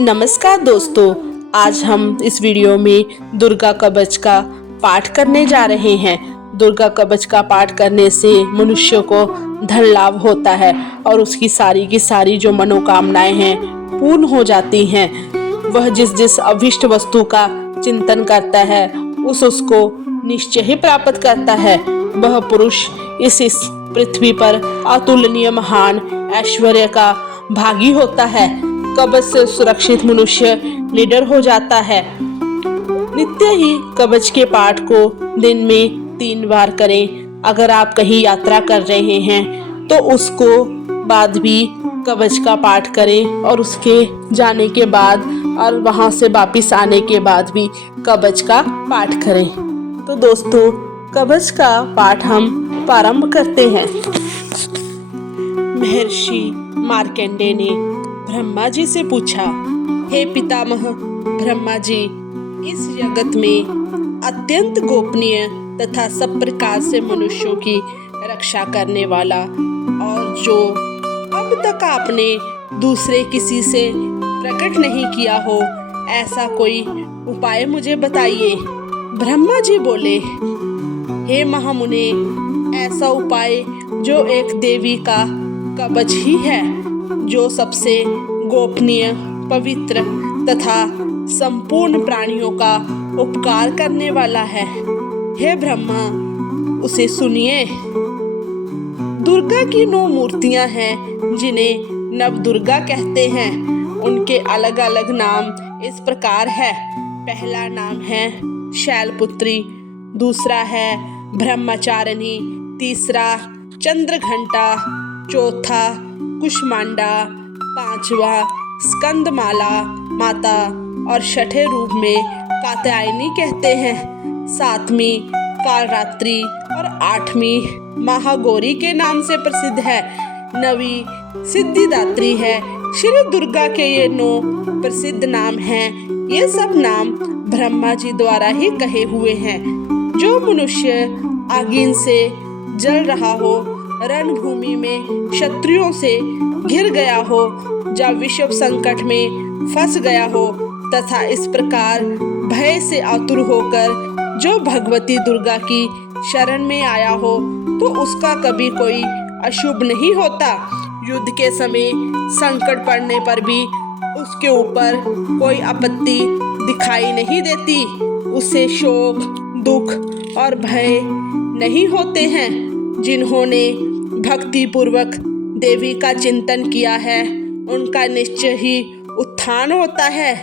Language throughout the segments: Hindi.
नमस्कार दोस्तों, आज हम इस वीडियो में दुर्गा कवच का पाठ करने जा रहे हैं। दुर्गा कवच का पाठ करने से मनुष्य को धन लाभ होता है और उसकी सारी की सारी जो मनोकामनाएं हैं पूर्ण हो जाती हैं। वह जिस जिस अभिष्ट वस्तु का चिंतन करता है उसको निश्चय ही प्राप्त करता है। वह पुरुष इस पृथ्वी पर अतुलनीय महान ऐश्वर्य का भागी होता है। कवच से सुरक्षित मनुष्य निडर हो जाता है। नित्य ही कवच के पाठ को दिन में 3 बार करें। अगर आप कहीं यात्रा कर रहे हैं तो उसको बाद भी कवच का पाठ करें और उसके जाने के बाद और वहां से वापिस आने के बाद भी कवच का पाठ करें। तो दोस्तों, कवच का पाठ हम प्रारंभ करते हैं। महर्षि मार्कंडेय ने ब्रह्मा जी से पूछा, हे पितामह ब्रह्मा जी, इस जगत में अत्यंत गोपनीय तथा सब प्रकार से मनुष्यों की रक्षा करने वाला और जो अब तक आपने दूसरे किसी से प्रकट नहीं किया हो, ऐसा कोई उपाय मुझे बताइए। ब्रह्मा जी बोले, हे महामुने, ऐसा उपाय जो एक देवी का कवच ही है, जो सबसे गोपनीय, पवित्र तथा संपूर्ण प्राणियों का उपकार करने वाला है। हे ब्रह्मा, उसे सुनिए। दुर्गा की 9 मूर्तियां हैं जिन्हें नव दुर्गा कहते हैं। उनके अलग अलग नाम इस प्रकार है। पहला नाम है शैलपुत्री, दूसरा है ब्रह्मचारिणी, तीसरा चंद्रघंटा, चौथा कुष्मांडा, 5वां स्कंदमाला माता और 6ठे रूप में कात्यायनी कहते हैं। 7वीं कालरात्रि और 8वीं महागौरी के नाम से प्रसिद्ध है। 9वीं सिद्धिदात्री है। श्री दुर्गा के ये 9 प्रसिद्ध नाम हैं। ये सब नाम ब्रह्मा जी द्वारा ही कहे हुए हैं। जो मनुष्य आगिन से जल रहा हो, रणभूमि में शत्रुओं से घिर गया हो, जब विषम संकट में फंस गया हो तथा इस प्रकार भय से आतुर होकर जो भगवती दुर्गा की शरण में आया हो, तो उसका कभी कोई अशुभ नहीं होता। युद्ध के समय संकट पड़ने पर भी उसके ऊपर कोई आपत्ति दिखाई नहीं देती। उसे शोक, दुख और भय नहीं होते हैं। जिन्होंने भक्ति पूर्वक देवी का चिंतन किया है, उनका निश्चय ही उत्थान होता है।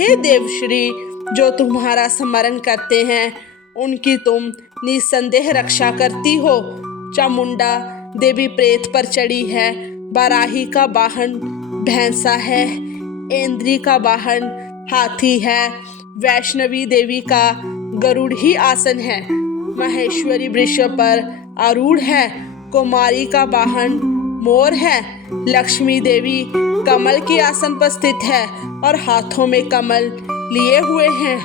हे देवश्री, जो तुम्हारा स्मरण करते हैं, उनकी तुम निसंदेह रक्षा करती हो। चामुंडा देवी प्रेत पर चढ़ी है। बाराही का वाहन भैंसा है। इंद्री का वाहन हाथी है। वैष्णवी देवी का गरुड़ ही आसन है। महेश्वरी वृक्ष पर आरूढ़ है। कुमारी का वाहन मोर है। लक्ष्मी देवी कमल के आसन पर स्थित है और हाथों में कमल लिए हुए हैं।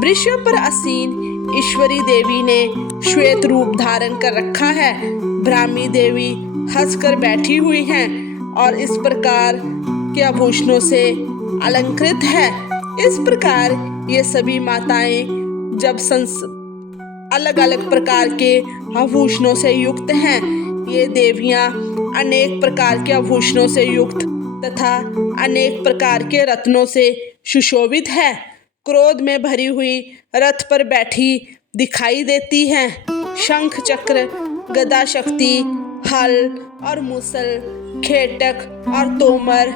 वृक्ष पर आसीन ईश्वरी देवी ने श्वेत रूप धारण कर रखा है। ब्राह्मी देवी हंसकर बैठी हुई हैं और इस प्रकार के आभूषणों से अलंकृत है। इस प्रकार ये सभी माताएं जब अलग अलग प्रकार के आभूषणों से युक्त हैं। ये देवियां अनेक प्रकार के आभूषणों से युक्त तथा अनेक प्रकार के रत्नों से सुशोभित है। क्रोध में भरी हुई रथ पर बैठी दिखाई देती हैं। शंख, चक्र, गदा, शक्ति, हल और मुसल, खेटक और तोमर,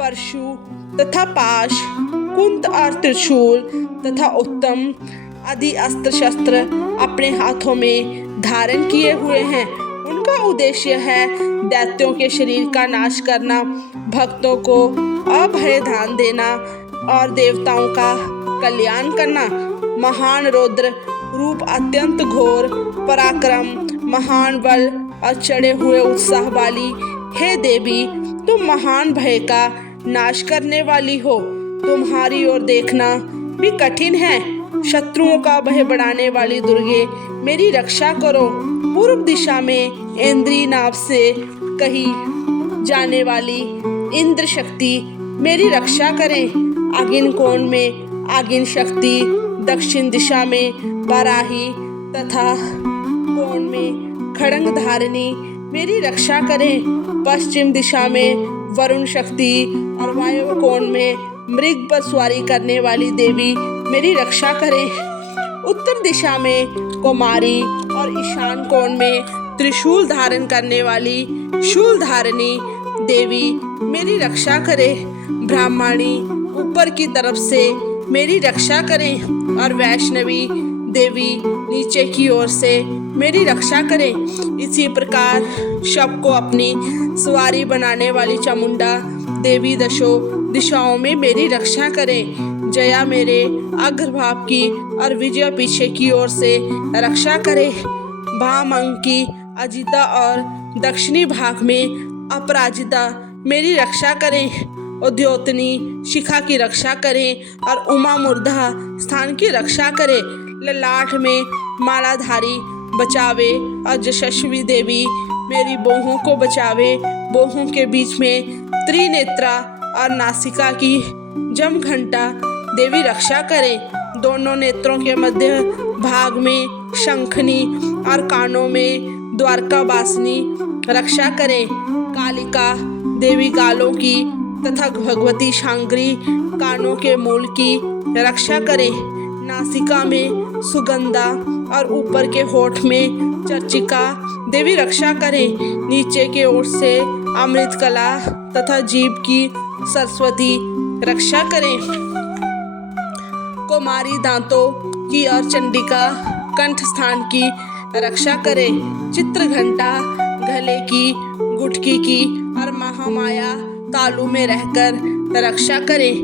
परशु तथा पाश, कुंत और त्रिशूल तथा उत्तम आदि अस्त्र शस्त्र अपने हाथों में धारण किए हुए हैं। उनका उद्देश्य है दैत्यों के शरीर का नाश करना, भक्तों को अभय दान देना और देवताओं का कल्याण करना। महान रौद्र रूप, अत्यंत घोर पराक्रम, महान बल और चढ़े हुए उत्साह वाली हे देवी, तुम महान भय का नाश करने वाली हो। तुम्हारी ओर देखना भी कठिन है। शत्रुओं का भय बढ़ाने वाली दुर्गे, मेरी रक्षा करो। पूर्व दिशा में इंद्री नाभ से कही जाने वाली इंद्र शक्ति मेरी रक्षा करें। आगिन कोण में आगिन शक्ति, दक्षिण दिशा में वाराही तथा कोण में खड़ंग धारिणी मेरी रक्षा करें। पश्चिम दिशा में वरुण शक्ति और वायव्य कोण में मृग पर सवारी करने वाली देवी मेरी रक्षा करें। उत्तर दिशा में कुमारी और ईशान कोण में त्रिशूल धारण करने वाली शूल धारिणी देवी मेरी रक्षा करे। ब्राह्मणी ऊपर की तरफ से मेरी रक्षा करें और वैष्णवी देवी नीचे की ओर से मेरी रक्षा करें। इसी प्रकार शव को अपनी सवारी बनाने वाली चामुंडा देवी दशो दिशाओं में मेरी रक्षा करें। जया मेरे अग्रभाग की और विजय पीछे की ओर से रक्षा करे। वाम अंग की अजिता और दक्षिणी भाग में अपराजिता मेरी रक्षा करें। उद्योतनी शिखा की रक्षा करें और उमा मूर्धा स्थान की रक्षा करें। ललाट में मालाधारी बचावे और यशस्वी देवी मेरी बोहों को बचावे। बोहों के बीच में त्रिनेत्रा और नासिका की जम घंटा देवी रक्षा करें। दोनों नेत्रों के मध्य भाग में शंखनी और कानों में द्वारका वासिनी रक्षा करें। कालिका देवी गालों की तथा भगवती शांग्री कानों के मूल की रक्षा करें। नासिका में सुगंधा और ऊपर के होठ में चर्चिका देवी रक्षा करें। नीचे के ओर से अमृत कला तथा जीभ की सरस्वती रक्षा करें। कुमारी दांतों की और चंडिका कंठ स्थान की रक्षा करें। चित्र घंटा गले की, गुटकी की और महामाया तालू में रहकर रक्षा करें।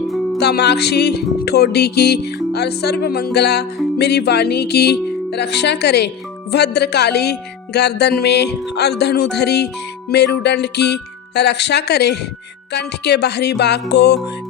कामाक्षी ठोडी की और सर्वमंगला मेरी वाणी की रक्षा करें। भद्रकाली गर्दन में और धनुधरी मेरुदंड की रक्षा करें। कंठ के बाहरी भाग को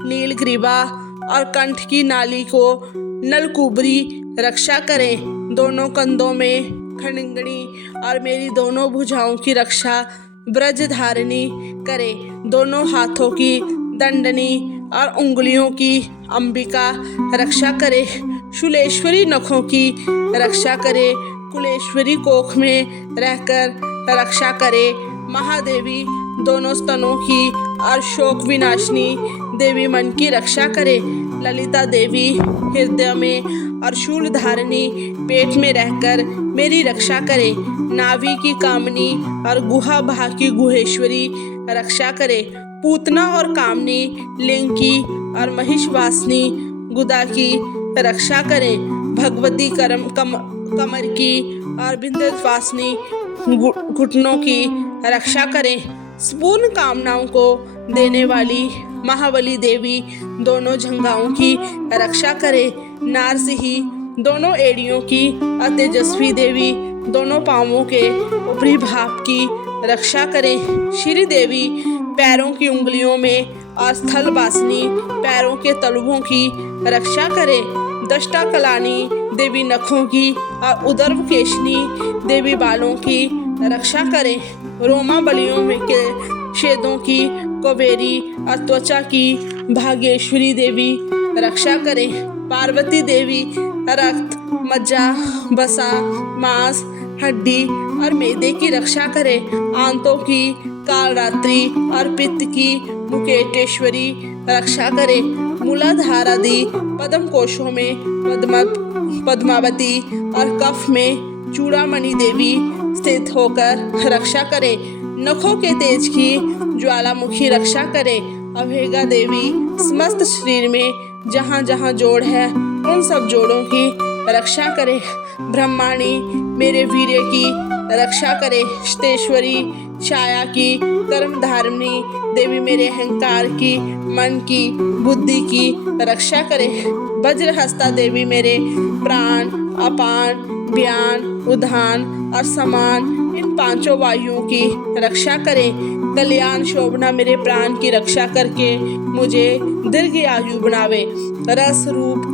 नीलग्रीवा और कंठ की नाली को नलकुबरी रक्षा करें। दोनों कंधों में खड़ंगणी और मेरी दोनों भुजाओं की रक्षा ब्रजधारिणी करें। दोनों हाथों की दंडनी और उंगलियों की अंबिका रक्षा करे। शूलेश्वरी नखों की रक्षा करे। कुलेश्वरी कोख में रहकर रक्षा करे। महादेवी दोनों स्तनों की और शोक विनाशिनी देवी मन की रक्षा करे। ललिता देवी हृदय में और शूल धारिणी पेट में रहकर मेरी रक्षा करे। नाभि की कामनी और गुहा भा की गुहेश्वरी रक्षा करे। पूतना और कामनी लिंग की और महिषवासिनी गुदा की रक्षा करें। भगवती कमर की और विंध्यवासिनी घुटनों की रक्षा करें। पूर्ण कामनाओं को देने वाली महाबली देवी दोनों जंघाओं की रक्षा करे। नारसिंही दोनों एड़ियों की और तेजस्वी देवी दोनों पांवों के ऊपरी भाग की रक्षा करें। श्री देवी पैरों की उंगलियों में और स्थल वासिनी पैरों के तलुओं की रक्षा करें। दष्टा कलानी देवी नखों की और उदर केशनी देवी बालों की रक्षा करें। रोमा बलियों में के छेदों की कुबेरी और त्वचा की भाग्येश्वरी देवी रक्षा करें। पार्वती देवी रक्त, मज्जा, वसा, मांस, हड्डी और मैदे की रक्षा करे। आंतों की कालरात्रि और पित्त की मुकेटेश्वरी रक्षा करे। मूलाधार आदि पद्म कोशों में पद्मावती और कफ में चूड़ामणि देवी स्थित होकर रक्षा करे। नखों के तेज की ज्वालामुखी रक्षा करे। अभेगा देवी समस्त शरीर में जहाँ जहाँ जोड़ है उन सब जोड़ों की रक्षा करे। ब्रह्माणी मेरे वीर्य की रक्षा करे। श्तेश्वरी छाया की कर्मधारिणी देवी मेरे अहंकार की, मन की, बुद्धि की रक्षा करे। वज्रहस्ता देवी मेरे प्राण, अपान, व्यान, उदान और समान इन पांचों वायुओं की रक्षा करे। कल्याण शोभना मेरे प्राण की रक्षा करके मुझे दीर्घ आयु बनावे। रस, रूप,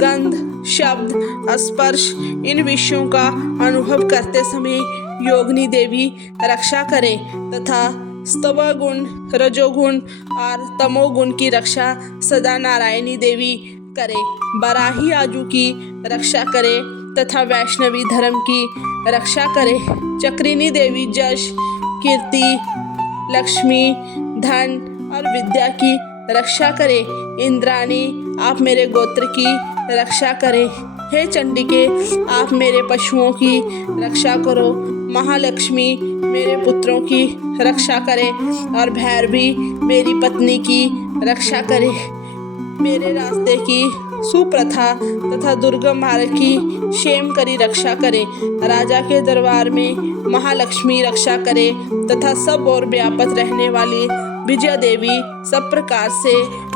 गंध, शब्द, स्पर्श इन विषयों का अनुभव करते समय योगिनी देवी रक्षा करे तथा स्तवगुण, रजोगुण और तमोगुण की रक्षा सदा नारायणी देवी करे। बराही आजू की रक्षा करे तथा वैष्णवी धर्म की रक्षा करे। चक्रिनी देवी यश, कीर्ति, लक्ष्मी, धन और विद्या की रक्षा करे। इंद्राणी, आप मेरे गोत्र की रक्षा करें। हे चंडिके, आप मेरे पशुओं की रक्षा करो। महालक्ष्मी, मेरे पुत्रों की रक्षा करें और भैरवी, मेरी पत्नी की रक्षा करें। मेरे रास्ते की सुप्रथा तथा दुर्गम मार्ग की क्षेम करी रक्षा करें। राजा के दरबार में महालक्ष्मी रक्षा करे तथा सब और व्यापक रहने वाली विजया देवी सब प्रकार से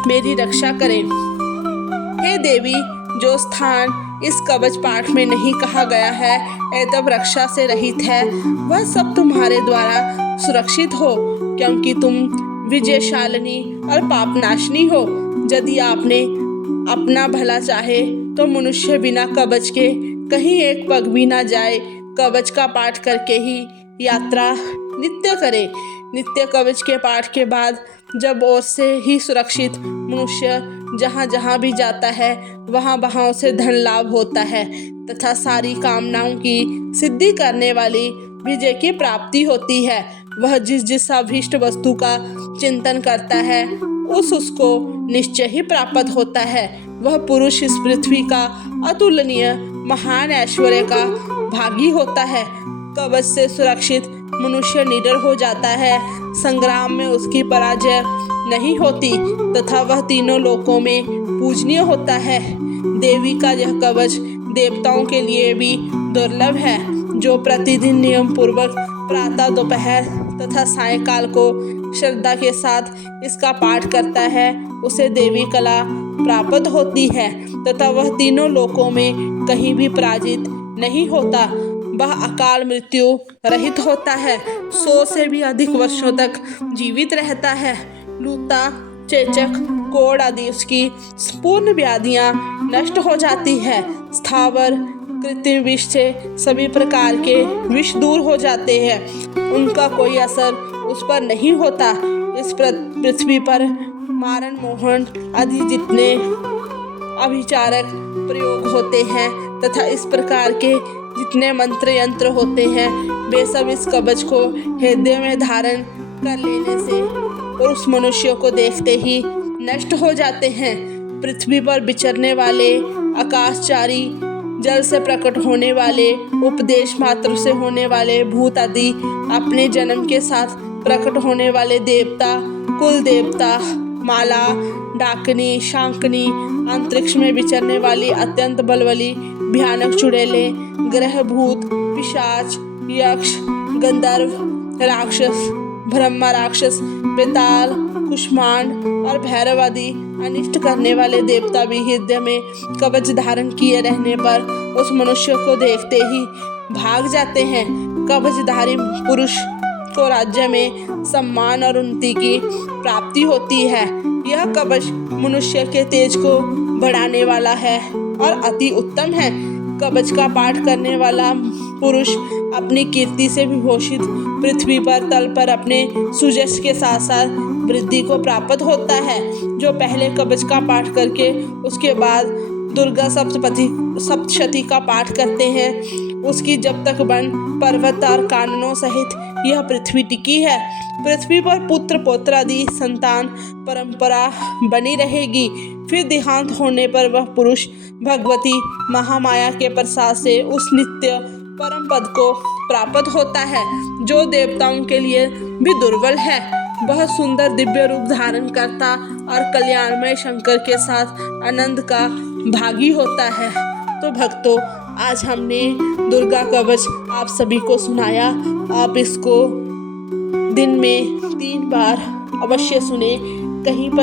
मेरी रक्षा करें। हे देवी, जो स्थान इस कवच पाठ में नहीं कहा गया है एतब रक्षा से रहित है, वह सब तुम्हारे द्वारा सुरक्षित हो, क्योंकि तुम विजयशालिनी और पापनाशिनी हो। यदि आपने अपना भला चाहे तो मनुष्य बिना कवच के कहीं एक पग भी ना जाए। कवच का पाठ करके ही यात्रा नित्य करे। नित्य कवच के पाठ के बाद जब ओर से ही सुरक्षित मनुष्य जहाँ जहाँ भी जाता है वहाँ वहाँ उसे धन लाभ होता है तथा सारी कामनाओं की सिद्धि करने वाली विजय की प्राप्ति होती है। वह जिस जिस अभीष्ट वस्तु का चिंतन करता है उसको निश्चय ही प्राप्त होता है। वह पुरुष इस पृथ्वी का अतुलनीय महान ऐश्वर्य का भागी होता है। कवच से सुरक्षित मनुष्य निडर हो जाता है। संग्राम में उसकी पराजय नहीं होती तथा वह तीनों लोकों में पूजनीय होता है। देवी का यह कवच देवताओं के लिए भी दुर्लभ है। जो प्रतिदिन नियम पूर्वक प्रातः, दोपहर तथा सायंकाल को श्रद्धा के साथ इसका पाठ करता है उसे देवी कला प्राप्त होती है तथा वह तीनों लोकों में कहीं भी पराजित नहीं होता। वह अकाल मृत्यु रहित होता है। 100 से भी अधिक वर्षों तक जीवित रहता है। लूता, चेचक, कोढ़ आदि उसकी पूर्ण व्याधियां नष्ट हो जाती है। स्थावर कृत्रिम विष से सभी प्रकार के विष दूर हो जाते हैं, उनका कोई असर उस पर नहीं होता। इस पृथ्वी पर मारण, मोहन आदि जितने अभिचारक प्रयोग होते हैं तथा इस प्रकार के जितने मंत्र यंत्र होते हैं वे सब इस कवच को हृदय में धारण कर लेने से और उस मनुष्य को देखते ही नष्ट हो जाते हैं। पृथ्वी पर विचरने वाले आकाशचारी, जल से प्रकट होने वाले, उपदेश मात्र से होने वाले भूत आदि, अपने जन्म के साथ प्रकट होने वाले देवता, कुल देवता, माला, डाकनी, शांकनी, अंतरिक्ष में विचरने वाली अत्यंत बलवाली भयानक चुड़ैले, ग्रह, भूत, पिशाच, यक्ष, गंधर्व, राक्षस, ब्रह्मा राक्षस, बेताल, कुष्मांड और भैरव आदि अनिष्ट करने वाले देवता भी हृदय में कवच धारण किए रहने पर उस मनुष्य को देखते ही भाग जाते हैं। कवचधारी पुरुष को राज्य में सम्मान और उन्नति की प्राप्ति होती है। यह कवच मनुष्य के तेज को बढ़ाने वाला है और अति उत्तम है। कवच का पाठ करने वाला पुरुष अपनी कीर्ति से विभूषित पृथ्वी पर तल पर अपने सुजस के साथ साथ वृद्धि को प्राप्त होता है। जो पहले कवच का पाठ करके उसके बाद दुर्गा सप्तशती का पाठ करते हैं उसकी जब तक वन, पर्वत और काननों सहित यह पृथ्वी टिकी है, पृथ्वी पर पुत्र पौत्र आदि संतान परंपरा बनी रहेगी। फिर देहांत होने पर वह पुरुष भगवती महामाया के प्रसाद से उस नित्य परम पद को प्राप्त होता है जो देवताओं के लिए भी दुर्बल है। वह सुंदर दिव्य रूप धारण करता और कल्याणमय शंकर के साथ आनंद का भागी होता है। तो भक्तों, आज हमने दुर्गा कवच आप सभी को सुनाया। आप इसको दिन में 3 बार अवश्य सुने। कहीं पर